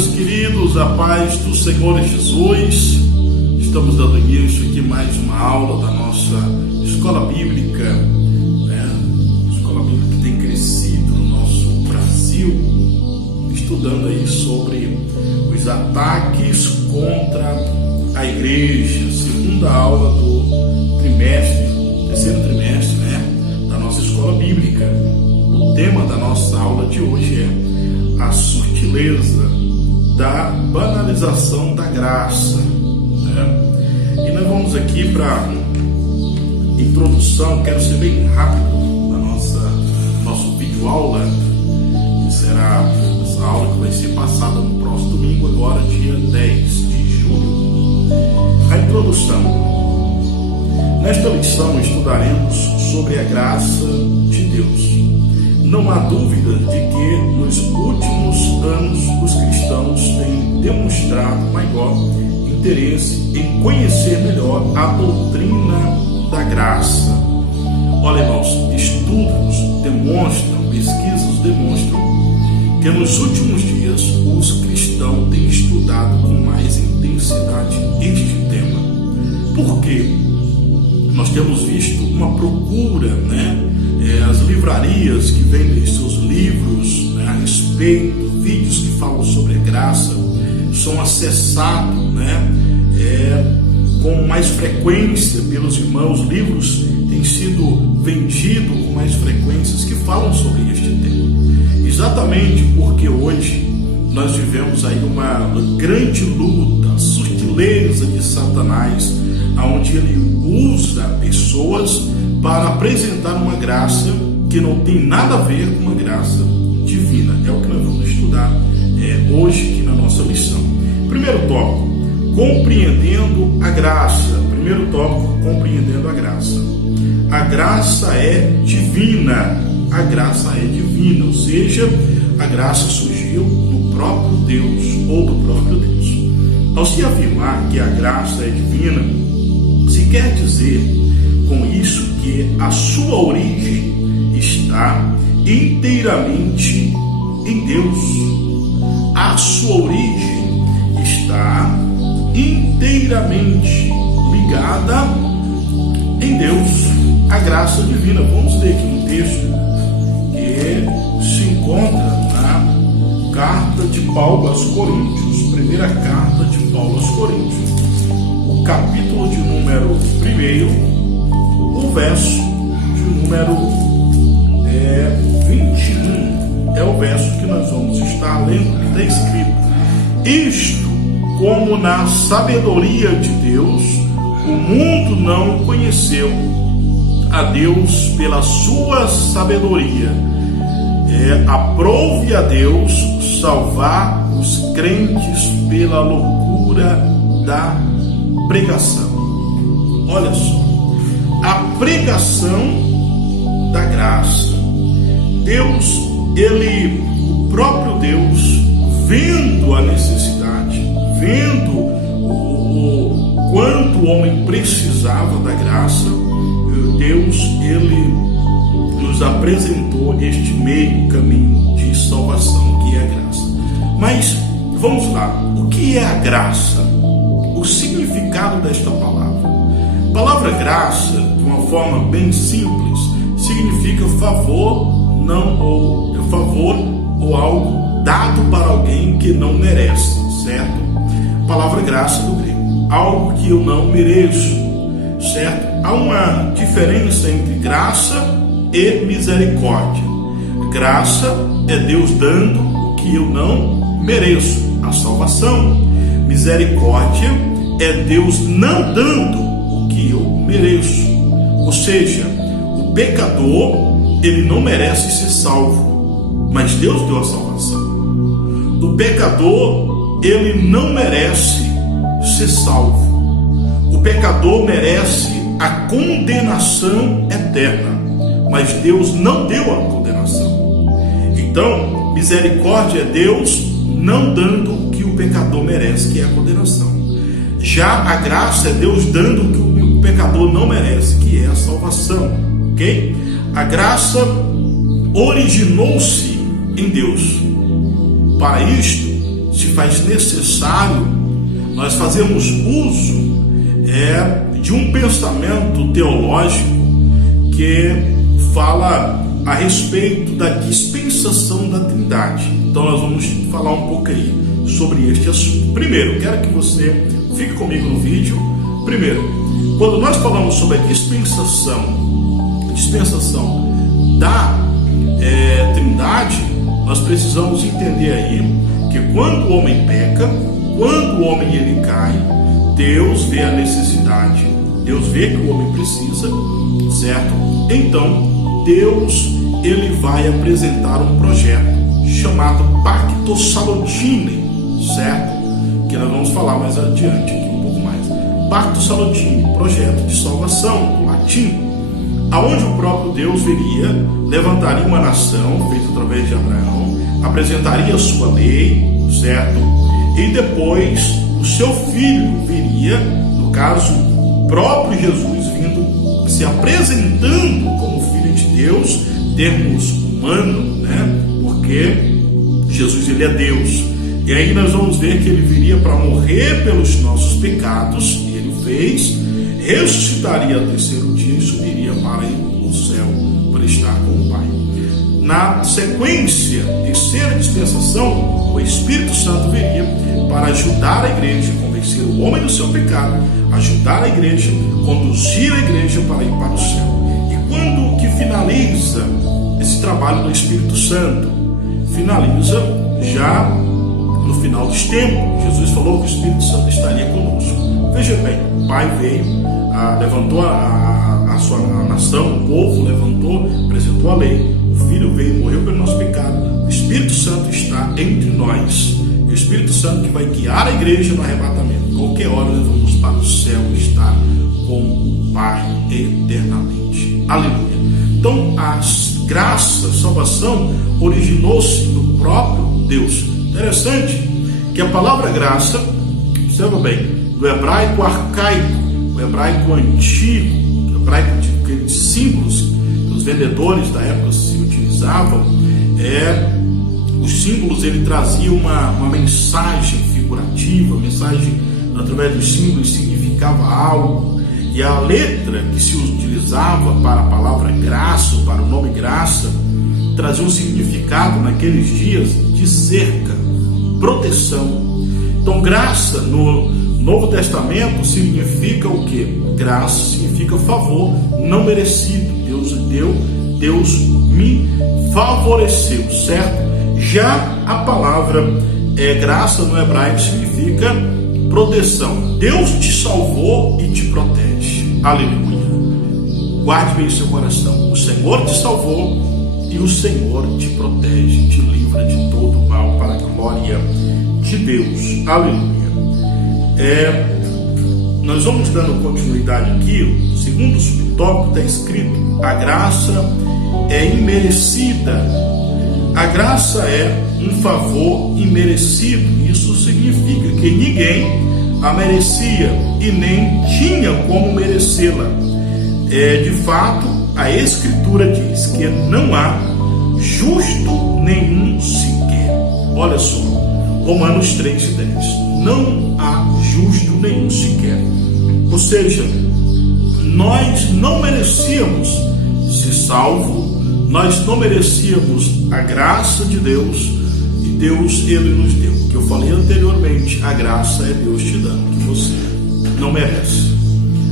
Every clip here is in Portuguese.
meus queridos, a paz do Senhor Jesus. Estamos dando início aqui mais uma aula da nossa escola bíblica, escola bíblica que tem crescido no nosso Brasil, estudando aí sobre os ataques contra a igreja, segunda aula do terceiro trimestre, da nossa escola bíblica. O tema da nossa aula de hoje é a sutileza da banalização da graça. E nós vamos aqui para introdução. Quero ser bem rápido da nosso vídeo aula, que será essa aula que vai ser passada no próximo domingo, agora dia 10 de julho. A introdução. Nesta lição estudaremos sobre a graça de Deus. Não há dúvida de que nos últimos anos os cristãos têm demonstrado maior interesse em conhecer melhor a doutrina da graça. Olha, irmãos, estudos demonstram, pesquisas demonstram que nos últimos dias os cristãos têm estudado com mais intensidade este tema. Por quê? Nós temos visto uma procura, as livrarias que vendem seus livros a respeito, vídeos que falam sobre a graça, são acessados com mais frequência pelos irmãos. Livros têm sido vendidos com mais frequências que falam sobre este tema. Exatamente porque hoje nós vivemos aí uma grande luta, sutileza de Satanás, onde ele usa pessoas para apresentar uma graça que não tem nada a ver com uma graça divina. É o que nós vamos estudar hoje aqui na nossa lição. Primeiro tópico, compreendendo a graça. Primeiro tópico, compreendendo a graça. A graça é divina. A graça é divina, ou seja, a graça surgiu do próprio Deus ou do próprio Deus. Ao se afirmar que a graça é divina, se quer dizer com isso que a sua origem está inteiramente em Deus. A sua origem está inteiramente ligada em Deus, a graça divina. Vamos ler aqui um texto que se encontra na carta de Paulo aos Coríntios, primeira carta de Paulo aos Coríntios, o capítulo de número 1, o verso de número 21. É o verso que nós vamos estar lendo, que está escrito: isto, como na sabedoria de Deus, o mundo não conheceu a Deus pela sua sabedoria. Aprove a Deus salvar os crentes pela loucura da pregação. Olha só, a pregação da graça. Deus, o próprio Deus, vendo a necessidade, vendo o quanto o homem precisava da graça, Deus, ele nos apresentou este meio caminho de salvação, que é a graça. Mas vamos lá, o que é a graça? O significado desta palavra. A palavra graça, de uma forma bem simples, significa favor, favor ou algo dado para alguém que não merece, certo? A palavra graça do grego, algo que eu não mereço, certo? Há uma diferença entre graça e misericórdia. Graça é Deus dando o que eu não mereço, a salvação. Misericórdia é Deus não dando o que eu mereço. Ou seja, o pecador, ele não merece ser salvo, mas Deus deu a salvação. O pecador, ele não merece ser salvo. O pecador merece a condenação eterna, mas Deus não deu a condenação. Então, misericórdia é Deus não dando o que o pecador merece, que é a condenação. Já a graça é Deus dando o que o pecador não merece, que é a salvação, ok? A graça originou-se em Deus. Para isto, se faz necessário nós fazermos uso de um pensamento teológico que fala a respeito da dispensação da Trindade. Então nós vamos falar um pouco aí sobre este assunto. Primeiro, quero que você fique comigo no vídeo. Primeiro, quando nós falamos sobre a dispensação da Trindade, nós precisamos entender aí que quando o homem peca, quando o homem ele cai, Deus vê a necessidade, Deus vê que o homem precisa, certo? Então, Deus ele vai apresentar um projeto chamado Pacto Salutine, certo? Que nós vamos falar mais adiante aqui um pouco mais. Pacto Salutine, projeto de salvação, do latim, aonde o próprio Deus viria, levantaria uma nação, feita através de Abraão, apresentaria a sua lei, certo? E depois o seu filho viria, no caso, o próprio Jesus vindo, se apresentando como filho de Deus, termos humano, né? Porque Jesus ele é Deus. E aí nós vamos ver que ele viria para morrer pelos nossos pecados, e ele fez, ressuscitaria ao terceiro dia e subiria para o céu, para estar com o Pai. Na sequência, terceira dispensação, o Espírito Santo viria para ajudar a igreja, convencer o homem do seu pecado, ajudar a igreja, conduzir a igreja para ir para o céu. E quando que finaliza esse trabalho do Espírito Santo? Finaliza já no final dos tempos. Jesus falou que o Espírito Santo estaria conosco. Veja bem, o Pai veio, levantou a sua nação, o povo levantou, apresentou a lei, o Filho veio e morreu pelo nosso pecado. O Espírito Santo está entre nós. E o Espírito Santo que vai guiar a igreja no arrebatamento. Qualquer hora nós vamos para o céu estar com o Pai eternamente. Aleluia. Então, a graça, a salvação, originou-se no próprio Deus. Interessante que a palavra graça, observa bem, do hebraico arcaico, o hebraico antigo, o hebraico de símbolos que os vendedores da época se utilizavam, os símbolos ele trazia uma mensagem figurativa, a mensagem através dos símbolos significava algo, e a letra que se utilizava para a palavra graça, para o nome graça, trazia um significado naqueles dias de cerca, proteção. Então graça no Novo Testamento significa o que? Graça significa favor não merecido. Deus deu, Deus me favoreceu, certo? Já a palavra graça no hebraico significa proteção. Deus te salvou e te protege. Aleluia. Guarde bem o seu coração. O Senhor te salvou e o Senhor te protege, te livra de todo o mal para a glória de Deus. Aleluia. Nós vamos dando continuidade aqui. O segundo subtópico está escrito: a graça é imerecida. A graça é um favor imerecido. Isso significa que ninguém a merecia e nem tinha como merecê-la. De fato, a Escritura diz que não há justo nenhum sequer. Olha só, Romanos 3:10. Não há justo nenhum sequer. Ou seja, nós não merecíamos ser salvos, nós não merecíamos a graça de Deus, e Deus ele nos deu. Que eu falei anteriormente, a graça é Deus te dando, que você não merece.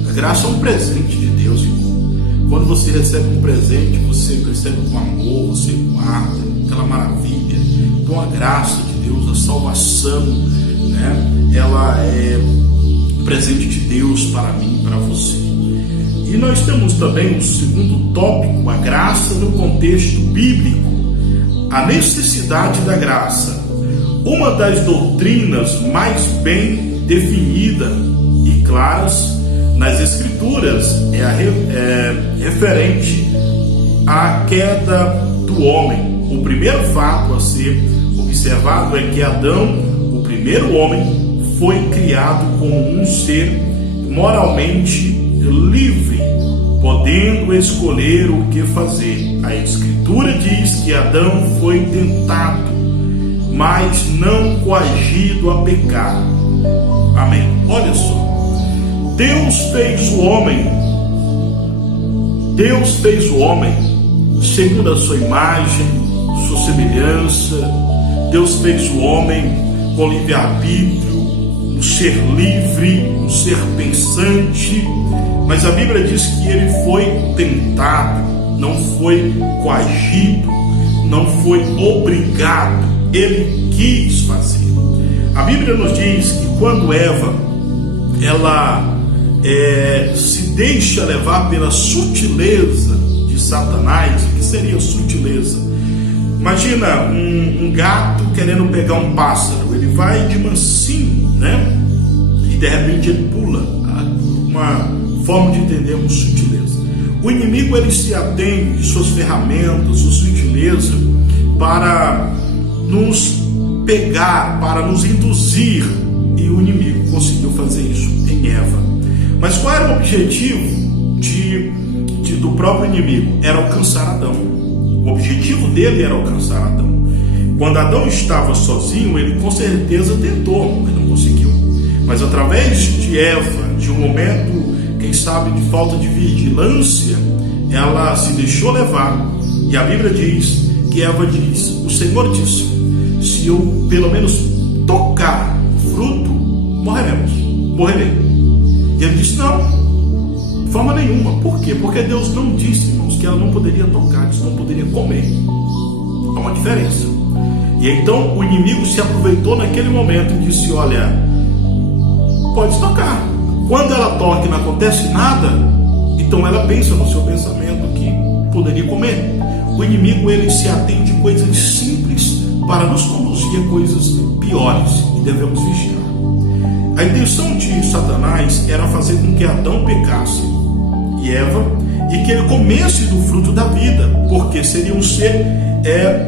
A graça é um presente de Deus, irmão. Quando você recebe um presente, você recebe com amor, você guarda, aquela maravilha. Então a graça de Deus, a salvação, né? Ela é um presente de Deus para mim e para você. E nós temos também o segundo tópico, a graça no contexto bíblico, a necessidade da graça. Uma das doutrinas mais bem definidas e claras nas Escrituras é referente à queda do homem. O primeiro fato a ser observado é que Adão, o primeiro homem, foi criado como um ser moralmente livre, podendo escolher o que fazer. A Escritura diz que Adão foi tentado, mas não coagido a pecar. Amém. Olha só, Deus fez o homem segundo a sua imagem, sua semelhança. Deus fez o homem com livre-arbítrio, um ser livre, um ser pensante, mas a Bíblia diz que ele foi tentado, não foi coagido, não foi obrigado, ele quis fazer. A Bíblia nos diz que quando Eva, ela se deixa levar pela sutileza de Satanás. O que seria sutileza? Imagina um gato querendo pegar um pássaro, ele vai de mansinho, né? E de repente ele pula. Uma forma de entendermos sutileza. O inimigo, ele se atém de suas ferramentas, sua sutileza, para nos pegar, para nos induzir, e o inimigo conseguiu fazer isso em Eva. Mas qual era o objetivo do próprio inimigo? Era alcançar Adão. O objetivo dele era alcançar Adão. Quando Adão estava sozinho, ele com certeza tentou, mas não conseguiu. Mas através de Eva, de um momento, quem sabe, de falta de vigilância, ela se deixou levar. E a Bíblia diz que Eva diz: o Senhor disse, se eu pelo menos tocar o fruto, morrerei. E ele disse: não, de forma nenhuma. Por quê? Porque Deus não disse, irmãos, que ela não poderia tocar, que não poderia comer. Há uma diferença. E então o inimigo se aproveitou naquele momento e disse: olha, pode tocar. Quando ela toca e não acontece nada, então ela pensa no seu pensamento que poderia comer. O inimigo, ele se atende a coisas simples para nos conduzir a coisas piores, e devemos vigiar. A intenção de Satanás era fazer com que Adão pecasse e Eva, e que ele comesse do fruto da vida, porque seria um ser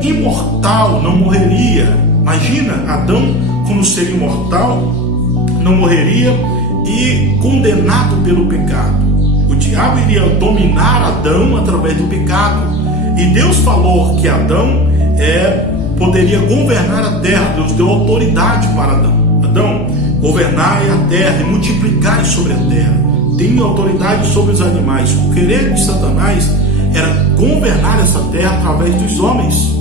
imortal, não morreria. Imagina, Adão, como ser imortal, não morreria e condenado pelo pecado. O diabo iria dominar Adão através do pecado. E Deus falou que Adão poderia governar a terra. Deus deu autoridade para Adão. Adão, governai a terra e multiplicai sobre a terra. Tenha autoridade sobre os animais. O querer de Satanás era governar essa terra através dos homens.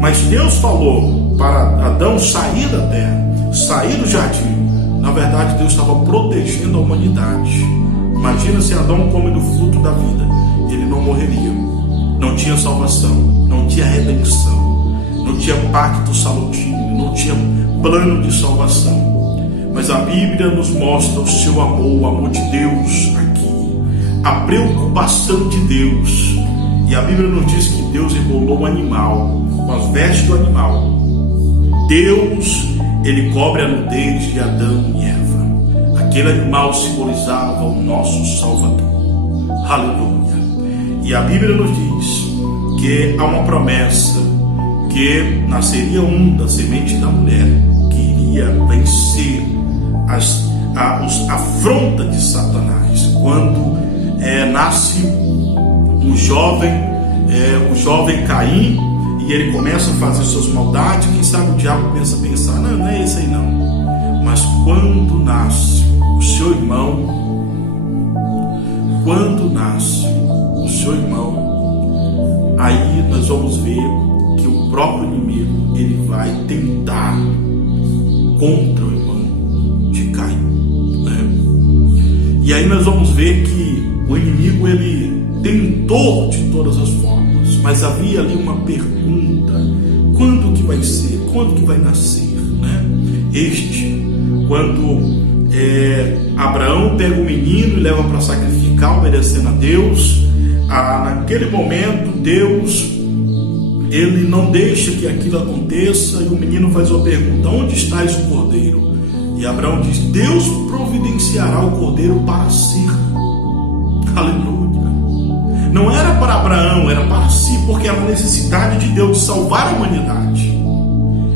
Mas Deus falou para Adão sair da terra, sair do jardim. Na verdade, Deus estava protegendo a humanidade. Imagina se Adão come do fruto da vida, ele não morreria. Não tinha salvação, não tinha redenção, não tinha pacto salutíneo, não tinha plano de salvação. Mas a Bíblia nos mostra o seu amor, o amor de Deus aqui, a preocupação de Deus. E a Bíblia nos diz que Deus embolou um animal com as vestes do animal. Deus, ele cobre a nudez de Adão e Eva. Aquele animal simbolizava o nosso Salvador. Aleluia. E a Bíblia nos diz que há uma promessa que nasceria da semente da mulher, que iria vencer a afronta de Satanás. Quando nasce o jovem Caim, e ele começa a fazer suas maldades, quem sabe o diabo pensa, não é isso aí não. Mas quando nasce o seu irmão, aí nós vamos ver que o próprio inimigo, ele vai tentar contra o irmão de Caim, né? E aí nós vamos ver que o inimigo, ele tentou de todas as formas, mas havia ali uma pergunta: quando que vai ser? Quando que vai nascer, né? Quando Abraão pega o menino e leva para sacrificar, obedecendo a Deus, naquele momento Deus, ele não deixa que aquilo aconteça, e o menino faz uma pergunta: onde está esse cordeiro? E Abraão diz: Deus providenciará o cordeiro para si. Aleluia. Não era para Abraão, era para si, porque era a necessidade de Deus de salvar a humanidade.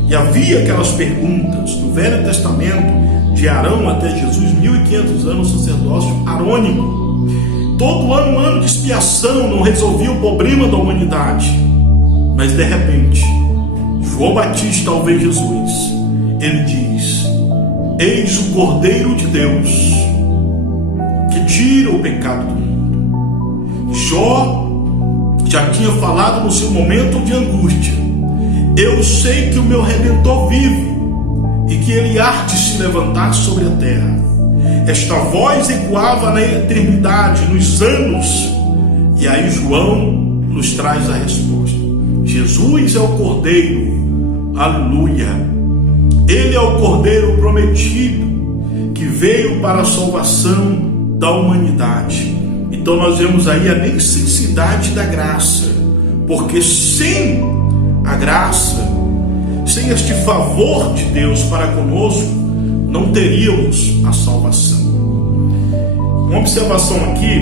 E havia aquelas perguntas do Velho Testamento, de Arão até Jesus, 1500 anos, sacerdócio arônico. Todo ano, um ano de expiação, não resolvia o problema da humanidade. Mas de repente, João Batista ao ver Jesus, ele diz: eis o Cordeiro de Deus que tira o pecado do mundo. Jó já tinha falado no seu momento de angústia: eu sei que o meu Redentor vive e que ele há de se levantar sobre a terra. Esta voz ecoava na eternidade, nos anos, e aí João nos traz a resposta. Jesus é o Cordeiro, aleluia. Ele é o Cordeiro prometido, que veio para a salvação da humanidade. Então nós vemos aí a necessidade da graça, porque sem a graça, sem este favor de Deus para conosco, não teríamos a salvação. Uma observação aqui,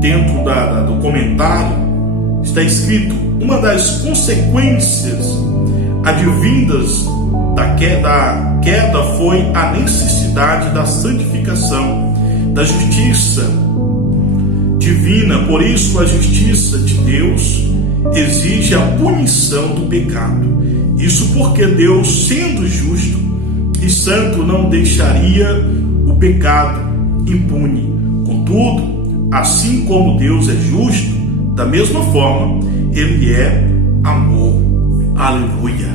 dentro do comentário, está escrito: uma das consequências advindas da queda foi a necessidade da santificação, da justiça divina. Por isso, a justiça de Deus exige a punição do pecado. Isso porque Deus, sendo justo e santo, não deixaria o pecado impune. Contudo, assim como Deus é justo, da mesma forma, Ele é amor. Aleluia.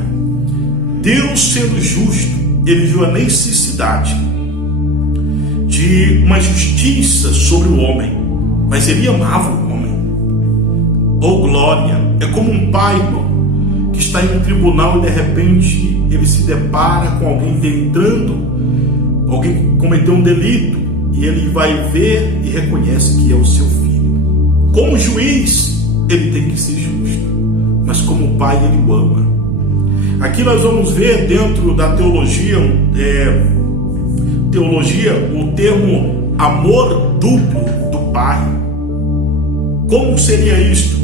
Deus, sendo justo, Ele viu a necessidade de uma justiça sobre o homem, mas Ele amava o homem. Oh glória! É como um pai, irmão, que está em um tribunal e de repente ele se depara com alguém tentando, alguém cometeu um delito, e ele vai ver e reconhece que é o seu filho. Como juiz, ele tem que ser justo, mas como pai, ele o ama. Aqui nós vamos ver dentro da teologia, o termo amor duplo do pai. Como seria isto?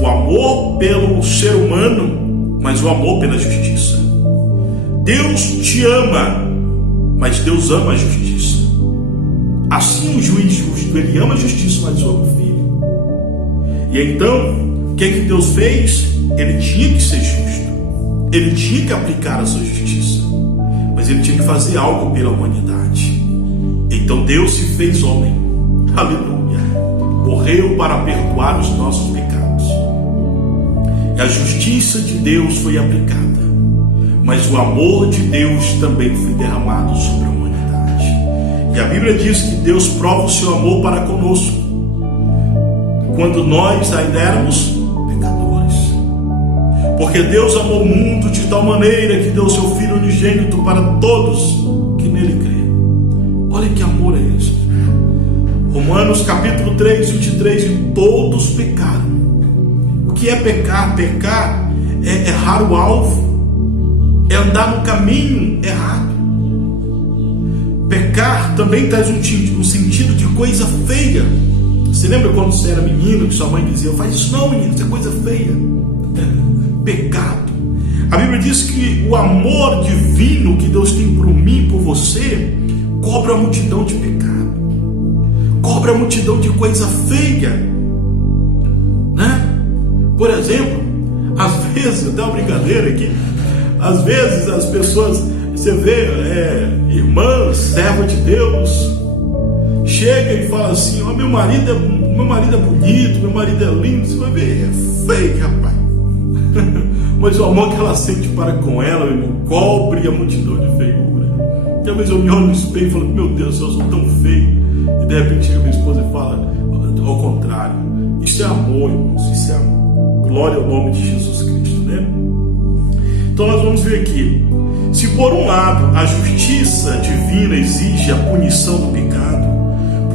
O amor pelo ser humano, mas o amor pela justiça. Deus te ama, mas Deus ama a justiça. Assim o juiz justo, ele ama a justiça, mas ama o filho. E então, o que Deus fez? Ele tinha que ser justo, ele tinha que aplicar a sua justiça, mas ele tinha que fazer algo pela humanidade. Então Deus se fez homem, aleluia, morreu para perdoar os nossos pecados, e a justiça de Deus foi aplicada, mas o amor de Deus também foi derramado sobre a humanidade. E a Bíblia diz que Deus prova o seu amor para conosco quando nós ainda éramos pecadores. Porque Deus amou o mundo de tal maneira que deu seu Filho unigênito para todos que nele crêem. Olha que amor é esse. Romanos capítulo 3, 23: e todos pecaram. O que é pecar? Pecar é errar o alvo, é andar no caminho errado. Pecar também traz um sentido de coisa feia. Você lembra quando você era menino, que sua mãe dizia: faz isso não, menino, isso é coisa feia. Pecado. A Bíblia diz que o amor divino que Deus tem por mim, por você, cobre a multidão de pecado, cobre a multidão de coisa feia, né? Por exemplo, às vezes, eu tenho uma brincadeira aqui, às vezes as pessoas, você vê irmãs, serva de Deus, chega e fala assim: ó, meu marido é bonito, meu marido é lindo. Você vai ver, é fake, rapaz. Mas o amor que ela sente para com ela, meu irmão, cobre a multidão de feiura. Talvez eu me olho no espelho e falo: meu Deus, eu sou tão feio. E de repente chega minha esposa e fala ao contrário. Isso é amor, irmãos, isso é amor. Glória ao nome de Jesus Cristo, né? Então nós vamos ver aqui: se por um lado a justiça divina exige a punição do pecado,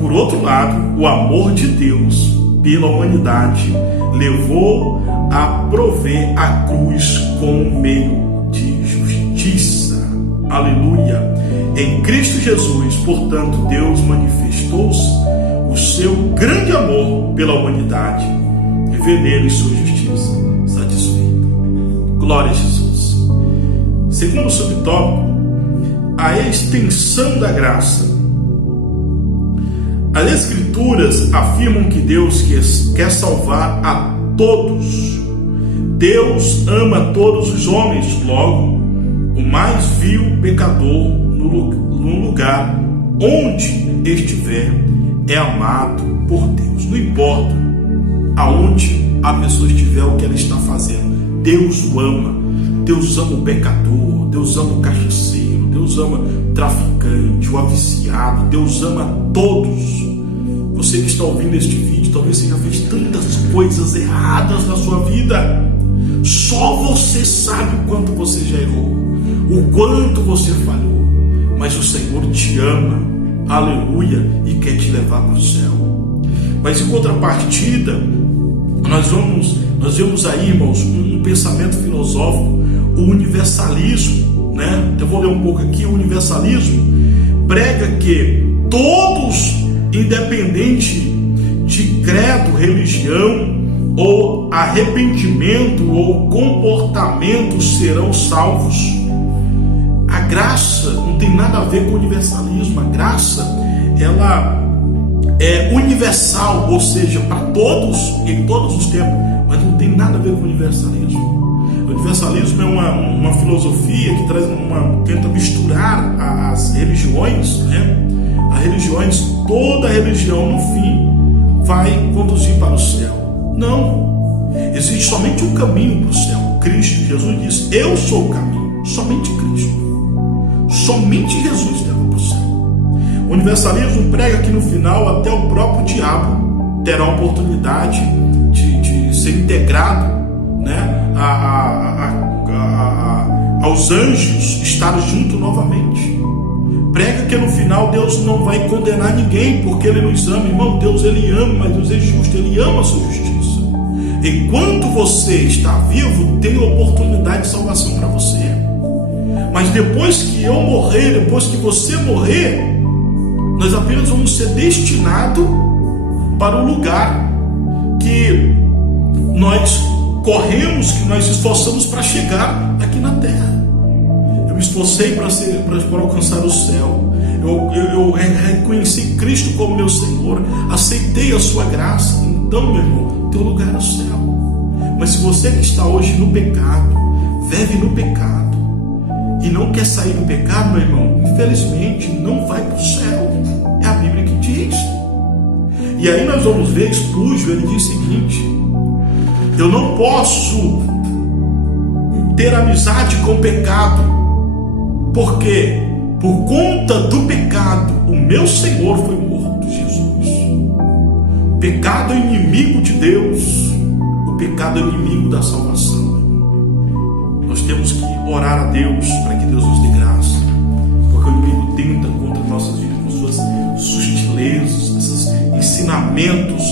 por outro lado, o amor de Deus pela humanidade levou a prover a cruz como meio de justiça. Aleluia! Em Cristo Jesus, portanto, Deus manifestou o seu grande amor pela humanidade e vê nele sua justiça satisfeita. Glória a Jesus. Segundo subtópico, a extensão da graça. As Escrituras afirmam que Deus quer salvar a todos Deus ama todos os homens, logo, o mais vil pecador no lugar onde estiver é amado por Deus. Não importa aonde a pessoa estiver, o que ela está fazendo, Deus o ama. Deus ama o pecador, Deus ama o cachaceiro, Deus ama o traficante, o aviciado, Deus ama todos. Você que está ouvindo este vídeo, talvez você já fez tantas coisas erradas na sua vida. Só você sabe o quanto você já errou, o quanto você falhou. Mas o Senhor te ama, aleluia, e quer te levar para o céu. Mas em contrapartida, nós vemos aí, irmãos, um pensamento filosófico, o universalismo, né? Eu vou ler um pouco aqui. O universalismo prega que todos, independente de credo, religião ou arrependimento ou comportamento, serão salvos. A graça não tem nada a ver com o universalismo. A graça, ela é universal, ou seja, para todos, em todos os tempos, mas não tem nada a ver com o universalismo. O universalismo é uma filosofia que tenta misturar as religiões, né? As religiões, toda religião no fim vai conduzir para o céu. Não, existe somente um caminho para o céu. Cristo, Jesus disse: eu sou o caminho. Somente Cristo, somente Jesus leva para o céu. O universalismo prega que no final até o próprio diabo terá a oportunidade de ser integrado, né, aos anjos, estar junto novamente. Prega que no final Deus não vai condenar ninguém, porque Ele nos ama. Irmão, Deus, Ele ama, mas Deus é justo, Ele ama a sua justiça. Enquanto você está vivo, tem oportunidade de salvação para você. Mas depois que eu morrer, depois que você morrer, nós apenas vamos ser destinados para o lugar que nós corremos, que nós esforçamos para chegar aqui na terra. Eu me esforcei para alcançar o céu. Eu reconheci Cristo como meu Senhor, aceitei a sua graça. Então, meu irmão, teu lugar é o céu. Mas se você que está hoje no pecado, vive no pecado e não quer sair do pecado, meu irmão, infelizmente não vai para o céu. É a Bíblia que diz. E aí nós vamos ver Spurgeon, ele diz o seguinte: eu não posso ter amizade com o pecado, porque por conta do pecado o meu Senhor foi morto, Jesus. O pecado é inimigo de Deus, o pecado é inimigo da salvação. Nós temos que orar a Deus para que Deus nos dê graça, porque o inimigo tenta contra nossas vidas com suas sutilezas, esses ensinamentos,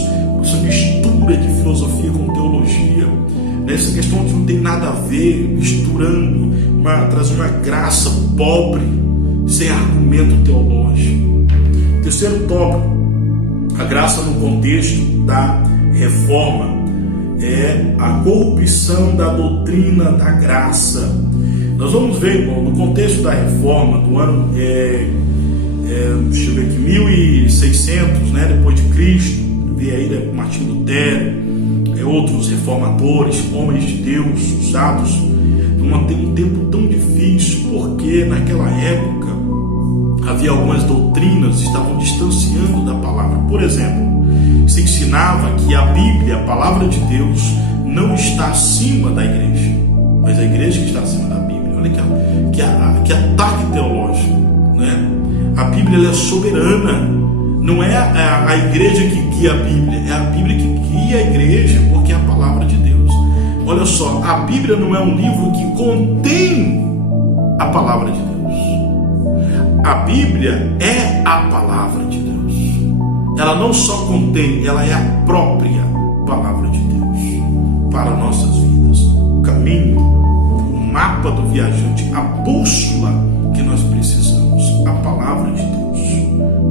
essa mistura de filosofia com teologia, nessa questão que não tem nada a ver, misturando, traz uma graça pobre, sem argumento teológico. Terceiro tópico, a graça no contexto da reforma, é a corrupção da doutrina da graça. Nós vamos ver, irmão, no contexto da reforma do ano, deixa eu ver aqui, 1600, né, depois de Cristo, vê aí, né, Martim Lutero, outros reformadores, homens de Deus, usados um tempo tão difícil, porque naquela época havia algumas doutrinas que estavam distanciando da palavra. Por exemplo, se ensinava que a Bíblia, a palavra de Deus, não está acima da igreja, mas a igreja que está acima da Bíblia. Olha que ataque teológico, né? A Bíblia, ela é soberana. Não é a igreja que guia a Bíblia, é a Bíblia que guia a igreja, porque é a palavra de Deus. Olha só, a Bíblia não é um livro que contém a palavra de Deus. A Bíblia é a palavra de Deus. Ela não só contém, ela é a própria palavra de Deus para nossas vidas. O caminho, o mapa do viajante, a bússola que nós precisamos, a palavra de Deus.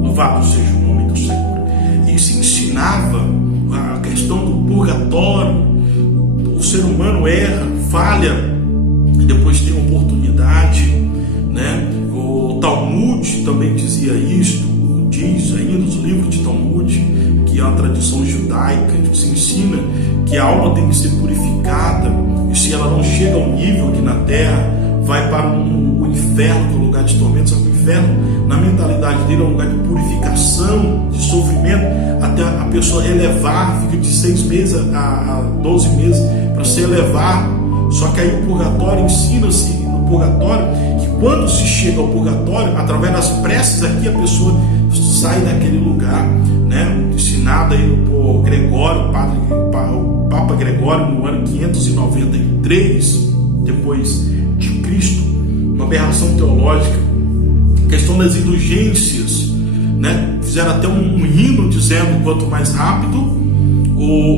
Louvado seja o nome do Senhor. E se ensinava a questão do purgatório. O ser humano erra, falha, e depois tem oportunidade, né? O Talmud também dizia isto, diz ainda nos livros de Talmud, que é uma tradição judaica, que se ensina que a alma tem que ser purificada purificada, e se ela não chega ao nível aqui na terra, vai para o inferno, que é o lugar de tormento. Só que o inferno, na mentalidade dele, é um lugar de purificação, de sofrimento, até a pessoa elevar, fica de 6 meses a 12 meses para se elevar. Só que aí o purgatório, ensina-se no purgatório que quando se chega ao purgatório, através das preces aqui, a pessoa sai daquele lugar, né? Ensinado aí por Gregório, o Papa Gregório, no ano 593 depois de Cristo, uma aberração teológica, questão das indulgências, né? Fizeram até um hino dizendo: quanto mais rápido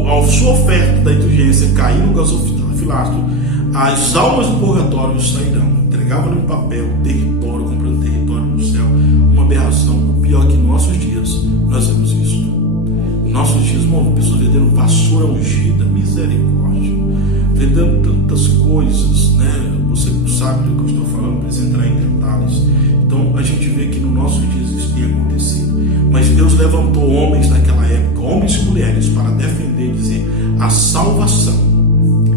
a sua oferta da indulgência cair no gasofilácio, as almas do purgatório sairão. Entregavam no papel território, comprando território no céu. Uma aberração. O pior é que em nossos dias nós vemos isso. Em nossos dias, pessoas vendendo vassoura ungida, misericórdia, vendendo tantas coisas, né? Você sabe do que eu estou falando, precisa entrar em detalhes. Então a gente vê que nos nossos dias isso tem acontecido. Mas Deus levantou homens naquela época, homens e mulheres, para defender e dizer: a salvação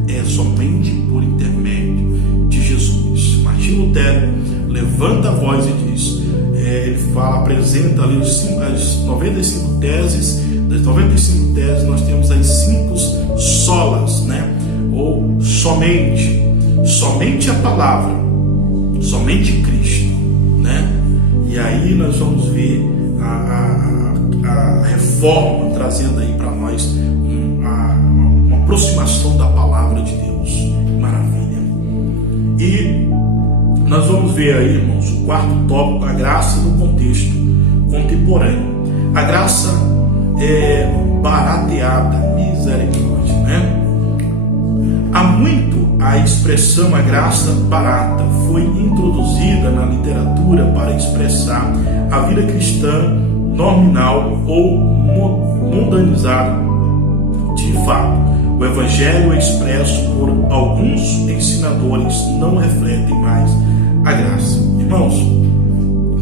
é somente por intermédio de Jesus. Martinho Lutero levanta a voz e diz, ele fala, apresenta ali as 95 teses. Das 95 teses nós temos as 5 solas, né? Ou somente a palavra, somente Cristo, né? E aí nós vamos ver a reforma trazendo aí para nós uma aproximação da palavra de Deus. Maravilha. E nós vamos ver aí, irmãos, o 4º tópico: a graça no contexto contemporâneo. A graça é barateada, misericórdia, né? Há muito a expressão a graça barata foi introduzida na literatura para expressar a vida cristã nominal ou mundanizada. De fato, o evangelho expresso por alguns ensinadores não refletem mais a graça. Irmãos,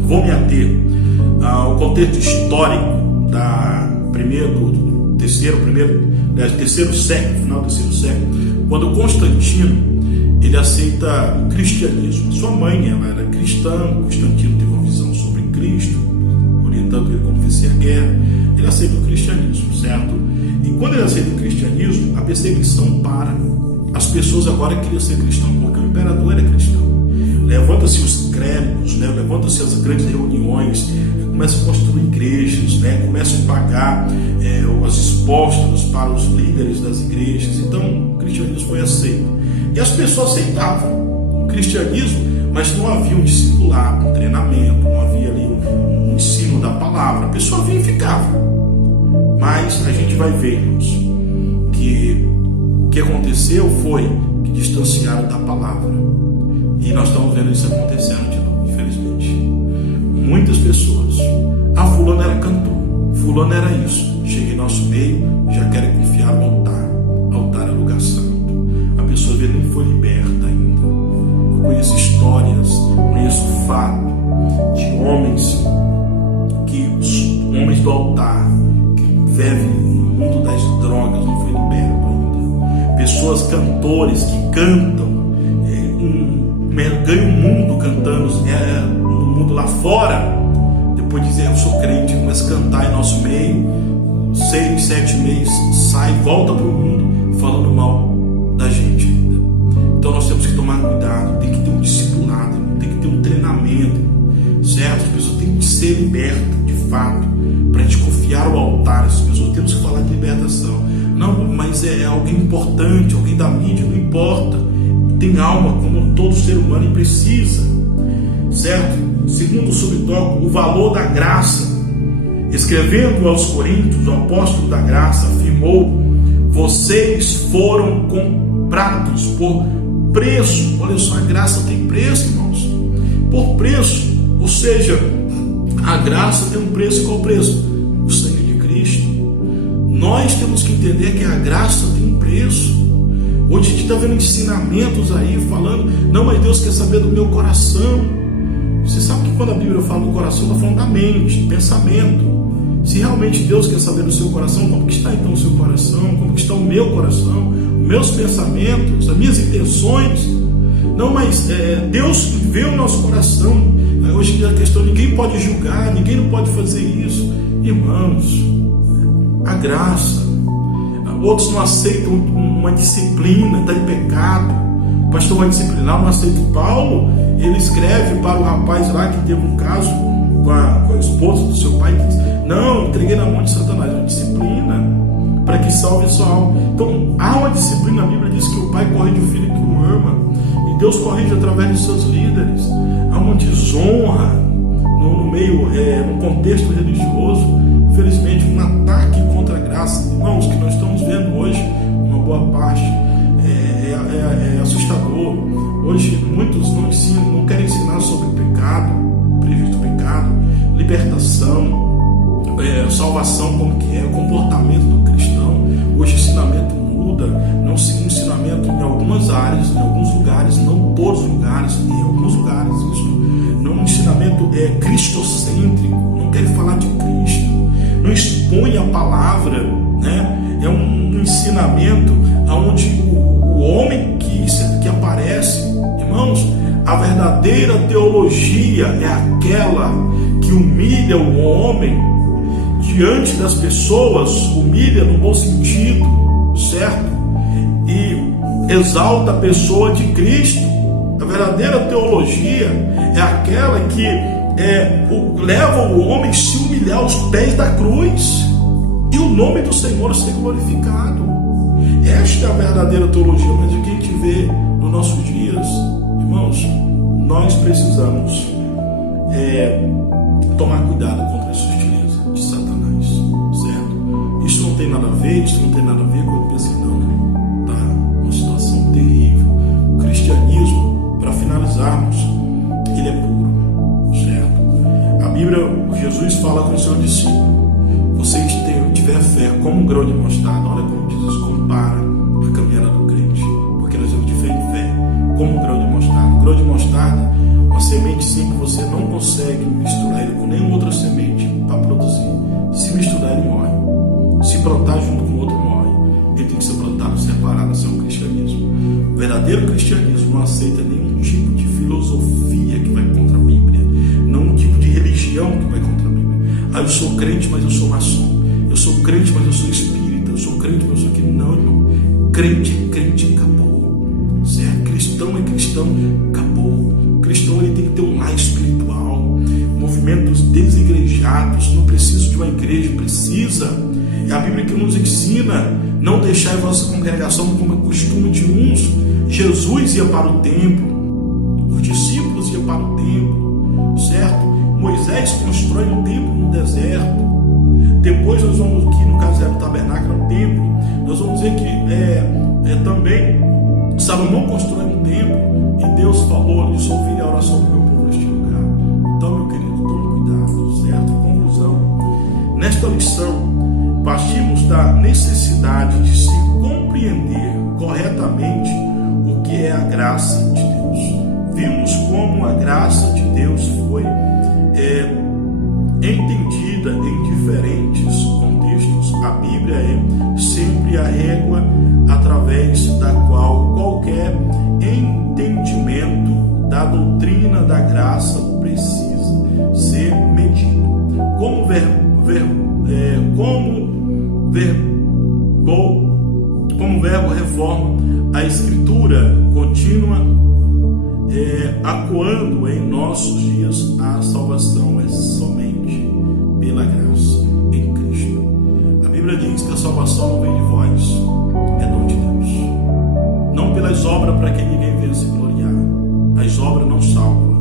vou me ater ao contexto histórico do terceiro século, final do terceiro século, quando Constantino ele aceita o cristianismo. Sua mãe ela era cristã. Constantino teve uma visão sobre Cristo, orientando ele como vencer a guerra. Ele aceita o cristianismo, certo? E quando ele aceita o cristianismo, a perseguição para. As pessoas agora queriam ser cristãos, porque o imperador era cristão. Levanta-se os créditos, né? Levanta-se as grandes reuniões, começam a construir igrejas, né? Começam a pagar os expostos para os líderes das igrejas. Então o cristianismo foi aceito. E as pessoas aceitavam o cristianismo, mas não havia um discipulado, um treinamento, não havia ali um ensino da palavra. A pessoa vinha e ficava. Mas a gente vai ver, irmãos, que o que aconteceu foi que distanciaram da palavra. E nós estamos vendo isso acontecendo de novo, infelizmente. Muitas pessoas, fulano era cantor, fulano era isso, chega em nosso meio, já querem confiar no altar. Altar é lugar santo. A pessoa vê, nem foi liberta ainda. Eu conheço histórias, conheço fato de homens homens do altar, que vivem no mundo das drogas, não foi liberto ainda. Pessoas, cantores que cantam, ganham o mundo cantando no mundo lá fora, depois de dizer eu sou crente, começa a cantar em nosso meio, 6, 7 meses, sai, volta para o mundo falando mal da gente ainda. Então nós temos que tomar cuidado, tem que ter um discipulado, tem que ter um treinamento, certo? As pessoas têm que ser libertas de fato, para a gente confiar ao altar. As pessoas temos que falar de libertação. Não, mas é alguém importante, alguém da mídia, não importa. Tem alma como todo ser humano e precisa, certo? Segundo o subtópico, o valor da graça. Escrevendo aos Coríntios, o apóstolo da graça afirmou: vocês foram comprados por preço. Olha só, a graça tem preço, irmãos. Por preço, ou seja, a graça tem um preço. Qual o preço? O sangue de Cristo. Nós temos que entender que a graça tem um preço. Hoje a gente está vendo ensinamentos aí falando, não, mas Deus quer saber do meu coração. Você sabe que quando a Bíblia fala do coração, está falando da mente, pensamento. Se realmente Deus quer saber do seu coração, como que está então o seu coração? Como que está o meu coração? O meus pensamentos, as minhas intenções. Não, mas Deus vê o nosso coração. Hoje a questão, ninguém pode julgar, ninguém não pode fazer isso. Irmãos, a graça. Outros não aceitam uma disciplina, está em pecado. O pastor vai disciplinar, não aceita. Paulo, ele escreve para o rapaz lá que teve um caso com a esposa do seu pai, que diz: não, entreguei na mão de Satanás. Uma disciplina para que salve sua alma. Então há uma disciplina. A Bíblia diz que o pai corrige o filho que o ama, e Deus corrige através de seus líderes. Há uma desonra no meio, no contexto religioso. Infelizmente, um ataque contra a graça. Irmãos, que nós estamos vendo hoje, uma boa parte, é assustador. Hoje muitos não querem ensinar sobre pecado, prejuízo do pecado, libertação, salvação, como que é, o comportamento do cristão. Hoje o ensinamento muda, não se um ensinamento em algumas áreas, em alguns lugares, não todos os lugares, em alguns lugares isso, não um ensinamento cristocêntrico, não quer falar de Cristo, não expõe a palavra, né? É um ensinamento onde o homem que aparece, irmãos, a verdadeira teologia é aquela que humilha o homem diante das pessoas, humilha no bom sentido, certo? E exalta a pessoa de Cristo. A verdadeira teologia é aquela que leva o homem a se humilhar aos pés da cruz e o nome do Senhor ser glorificado. Esta é a verdadeira teologia. Mas o que a gente vê nos nossos dias, irmãos, nós precisamos tomar cuidado contra a sutileza de Satanás, certo? Isso não tem nada a ver, quando pensa que não, tá uma situação terrível. O cristianismo, para finalizarmos, ele é puro, certo? A Bíblia, Jesus fala com o seu discípulo: vocês tiver fé como um grão de mostarda. Olha como Jesus compara a caminhada do crente, porque nós temos de fé em fé, como um grão de mostarda. O grão de mostarda, uma semente sim, que você não consegue misturar ele com nenhuma outra semente para produzir. Se misturar, ele morre. Se brotar junto com o outro, morre. Ele tem que ser plantado separado. Isso é um cristianismo. O verdadeiro cristianismo não aceita nenhum tipo de filosofia que vai contra a Bíblia, nenhum tipo de religião que vai contra a Bíblia. Eu sou crente, mas eu sou maçom. Eu sou crente, mas eu sou espírita. Eu sou crente, mas eu sou aquele. Não, irmão. Crente é crente, acabou. Certo? Cristão é cristão, acabou. Cristão, ele tem que ter um lar espiritual. Movimentos desigrejados. Não precisa de uma igreja, precisa. É a Bíblia que nos ensina: não deixar a vossa congregação como é costume de uns. Jesus ia para o templo, os discípulos iam para o templo, certo? Moisés constrói um templo no deserto. Depois nós vamos, que no caso era o tabernáculo, o templo, nós vamos ver que também Salomão constrói um templo e Deus falou: disse, ouvirei a oração do meu povo neste lugar. Então, meu querido, tome cuidado, certo? Conclusão: nesta lição, partimos da necessidade de se compreender corretamente o que é a graça de Deus. Vimos como a graça de Deus foi entendida em diferentes contextos. A Bíblia é sempre a régua através da qual qualquer entendimento da doutrina da graça precisa ser medido. Como o verbo reforma, a Escritura continua acuando em nossos dias. A salvação é somente pela graça em Cristo. A Bíblia diz que a salvação não vem de vós, é dom de Deus, não pelas obras para que ninguém venha se gloriar. As obras não salvam,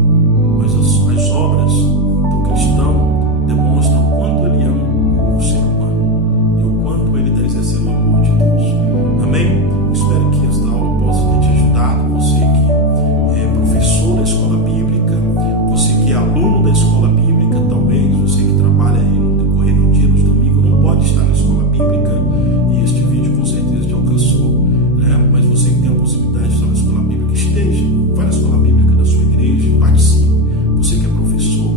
mas as obras do cristão demonstram o quanto ele ama o ser humano e o quanto ele está exercendo o amor de Deus. Amém? Espero que esta aula possa ter te ajudado. Você que é professor da escola bíblica, você que é aluno da escola bíblica, talvez você que trabalha aí no decorrer do dia, nos domingos, não pode estar na escola bíblica, e este vídeo com certeza te alcançou, né? Mas você que tem a possibilidade de estar na escola bíblica, esteja, vai na escola bíblica da sua igreja, participe. Você que é professor,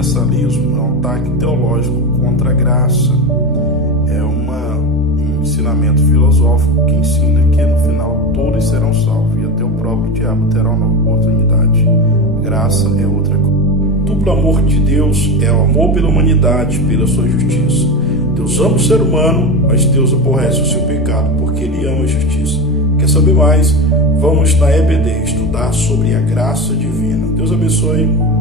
universalismo é um ataque teológico contra a graça. É um ensinamento filosófico que ensina que no final todos serão salvos e até o próprio diabo terá uma nova oportunidade. Graça é outra coisa. O duplo amor de Deus é o amor pela humanidade, pela sua justiça. Deus ama o ser humano, mas Deus aborrece o seu pecado, porque Ele ama a justiça. Quer saber mais? Vamos na EBD estudar sobre a graça divina. Deus abençoe.